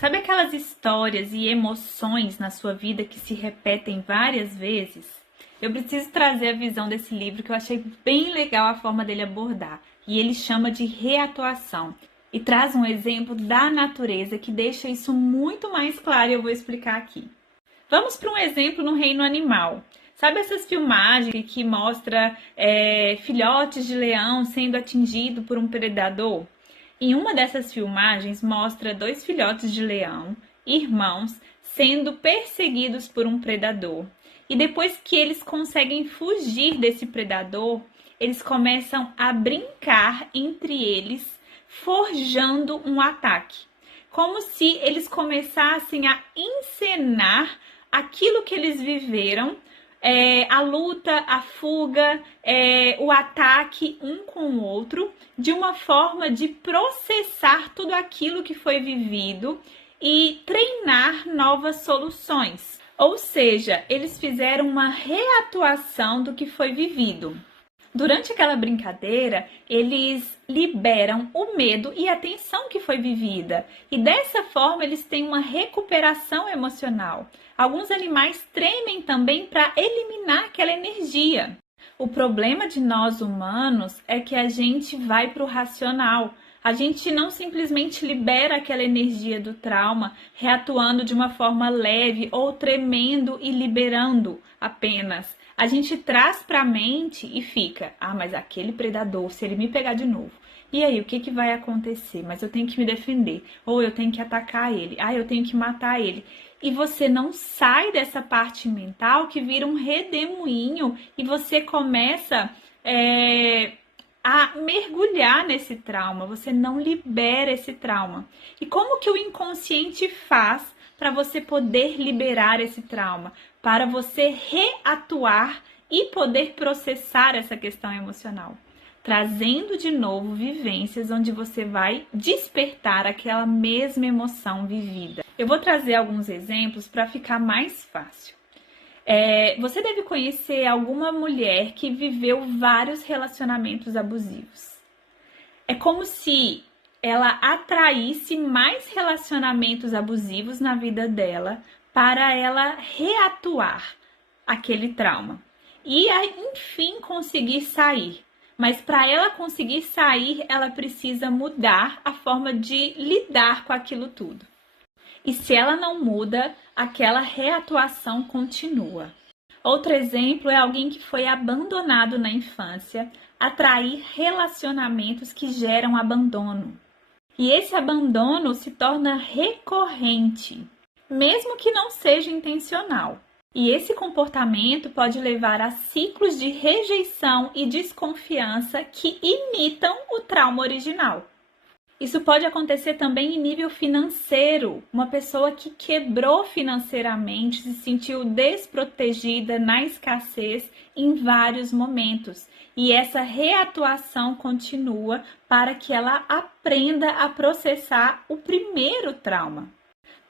Sabe aquelas histórias e emoções na sua vida que se repetem várias vezes? Eu preciso trazer a visão desse livro que eu achei bem legal a forma dele abordar. E ele chama de reatuação. E traz um exemplo da natureza que deixa isso muito mais claro e eu vou explicar aqui. Vamos para um exemplo no reino animal. Sabe essas filmagens que mostra filhotes de leão sendo atingido por um predador? Em uma dessas filmagens mostra dois filhotes de leão, irmãos, sendo perseguidos por um predador. E depois que eles conseguem fugir desse predador, eles começam a brincar entre eles, forjando um ataque. Como se eles começassem a encenar aquilo que eles viveram, a luta, a fuga, o ataque um com o outro, de uma forma de processar tudo aquilo que foi vivido e treinar novas soluções. Ou seja, eles fizeram uma reatuação do que foi vivido. Durante aquela brincadeira, eles liberam o medo e a tensão que foi vivida. E dessa forma, eles têm uma recuperação emocional. Alguns animais tremem também para eliminar aquela energia. O problema de nós humanos é que a gente vai para o racional. A gente não simplesmente libera aquela energia do trauma, reatuando de uma forma leve ou tremendo e liberando apenas. A gente traz para a mente e fica, mas aquele predador, se ele me pegar de novo, e aí, o que vai acontecer? Mas eu tenho que me defender, ou eu tenho que atacar ele, eu tenho que matar ele. E você não sai dessa parte mental que vira um redemoinho e você começa a mergulhar nesse trauma, você não libera esse trauma. E como que o inconsciente faz para você poder liberar esse trauma? Para você reatuar e poder processar essa questão emocional. Trazendo de novo vivências onde você vai despertar aquela mesma emoção vivida. Eu vou trazer alguns exemplos para ficar mais fácil. Você deve conhecer alguma mulher que viveu vários relacionamentos abusivos. É como se ela atraísse mais relacionamentos abusivos na vida dela para ela reatuar aquele trauma. E aí, enfim, conseguir sair. Mas para ela conseguir sair, ela precisa mudar a forma de lidar com aquilo tudo. E se ela não muda, aquela reatuação continua. Outro exemplo é alguém que foi abandonado na infância, atrair relacionamentos que geram abandono. E esse abandono se torna recorrente, mesmo que não seja intencional. E esse comportamento pode levar a ciclos de rejeição e desconfiança que imitam o trauma original. Isso pode acontecer também em nível financeiro. Uma pessoa que quebrou financeiramente, se sentiu desprotegida na escassez em vários momentos. E essa reatuação continua para que ela aprenda a processar o primeiro trauma.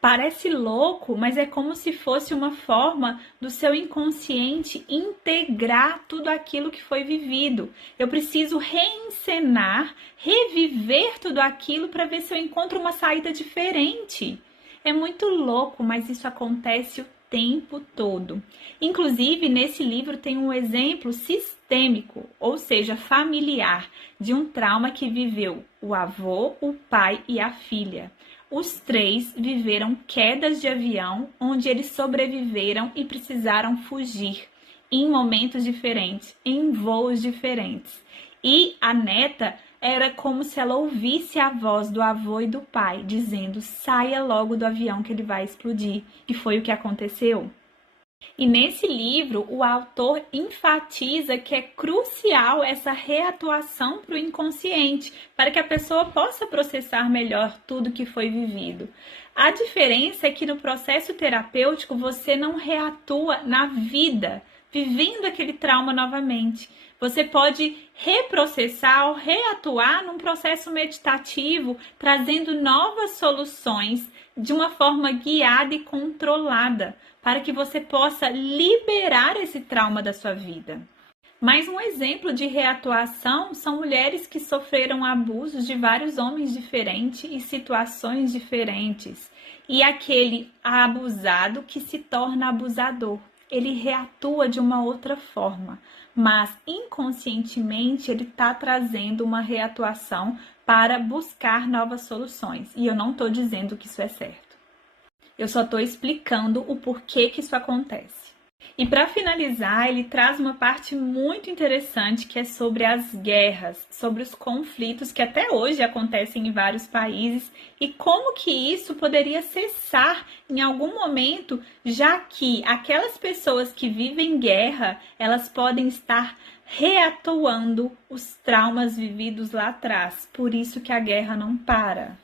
Parece louco, mas é como se fosse uma forma do seu inconsciente integrar tudo aquilo que foi vivido. Eu preciso reencenar, reviver tudo aquilo para ver se eu encontro uma saída diferente. É muito louco, mas isso acontece o tempo todo. Inclusive, nesse livro tem um exemplo sistêmico, ou seja, familiar, de um trauma que viveu o avô, o pai e a filha. Os três viveram quedas de avião, onde eles sobreviveram e precisaram fugir em momentos diferentes, em voos diferentes. E a neta era como se ela ouvisse a voz do avô e do pai, dizendo: saia logo do avião que ele vai explodir. E foi o que aconteceu. E nesse livro, o autor enfatiza que é crucial essa reatuação para o inconsciente, para que a pessoa possa processar melhor tudo que foi vivido. A diferença é que no processo terapêutico você não reatua na vida, vivendo aquele trauma novamente. Você pode reprocessar ou reatuar num processo meditativo, trazendo novas soluções de uma forma guiada e controlada, para que você possa liberar esse trauma da sua vida. Mais um exemplo de reatuação são mulheres que sofreram abusos de vários homens diferentes e situações diferentes. E aquele abusado que se torna abusador, ele reatua de uma outra forma, mas inconscientemente ele está trazendo uma reatuação para buscar novas soluções. E eu não estou dizendo que isso é certo. Eu só estou explicando o porquê que isso acontece. E para finalizar, ele traz uma parte muito interessante que é sobre as guerras, sobre os conflitos que até hoje acontecem em vários países e como que isso poderia cessar em algum momento, já que aquelas pessoas que vivem guerra, elas podem estar reatuando os traumas vividos lá atrás. Por isso que a guerra não para.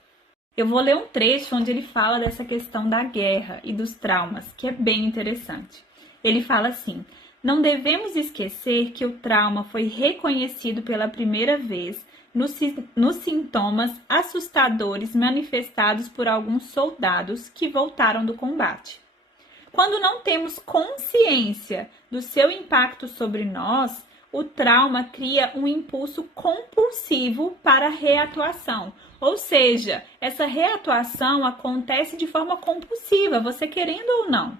Eu vou ler um trecho onde ele fala dessa questão da guerra e dos traumas, que é bem interessante. Ele fala assim: não devemos esquecer que o trauma foi reconhecido pela primeira vez nos sintomas assustadores manifestados por alguns soldados que voltaram do combate. Quando não temos consciência do seu impacto sobre nós, o trauma cria um impulso compulsivo para a reatuação. Ou seja, essa reatuação acontece de forma compulsiva, você querendo ou não.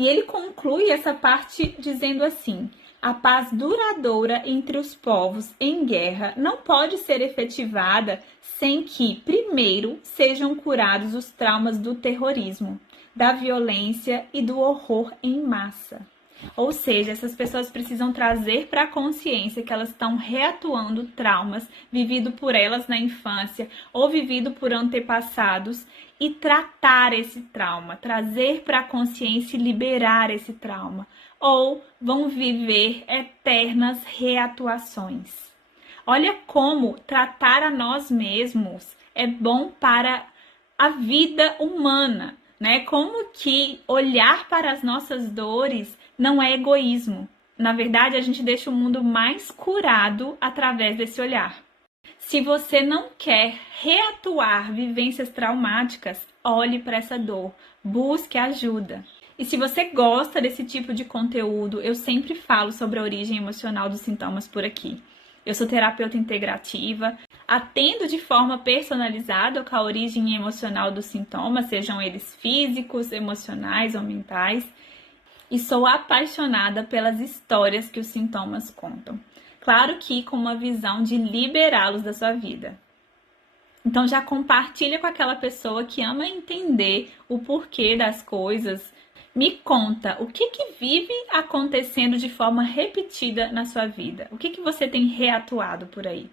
E ele conclui essa parte dizendo assim: a paz duradoura entre os povos em guerra não pode ser efetivada sem que, primeiro, sejam curados os traumas do terrorismo, da violência e do horror em massa. Ou seja, essas pessoas precisam trazer para a consciência que elas estão reatuando traumas vividos por elas na infância ou vivido por antepassados e tratar esse trauma, trazer para a consciência e liberar esse trauma. Ou vão viver eternas reatuações. Olha como tratar a nós mesmos é bom para a vida humana, né? Como que olhar para as nossas dores não é egoísmo. Na verdade, a gente deixa o mundo mais curado através desse olhar. Se você não quer reatuar vivências traumáticas, olhe para essa dor, busque ajuda. E se você gosta desse tipo de conteúdo, eu sempre falo sobre a origem emocional dos sintomas por aqui. Eu sou terapeuta integrativa, atendo de forma personalizada com a origem emocional dos sintomas, sejam eles físicos, emocionais ou mentais. E sou apaixonada pelas histórias que os sintomas contam. Claro que com uma visão de liberá-los da sua vida. Então já compartilha com aquela pessoa que ama entender o porquê das coisas. Me conta o que vive acontecendo de forma repetida na sua vida. O que você tem reatuado por aí?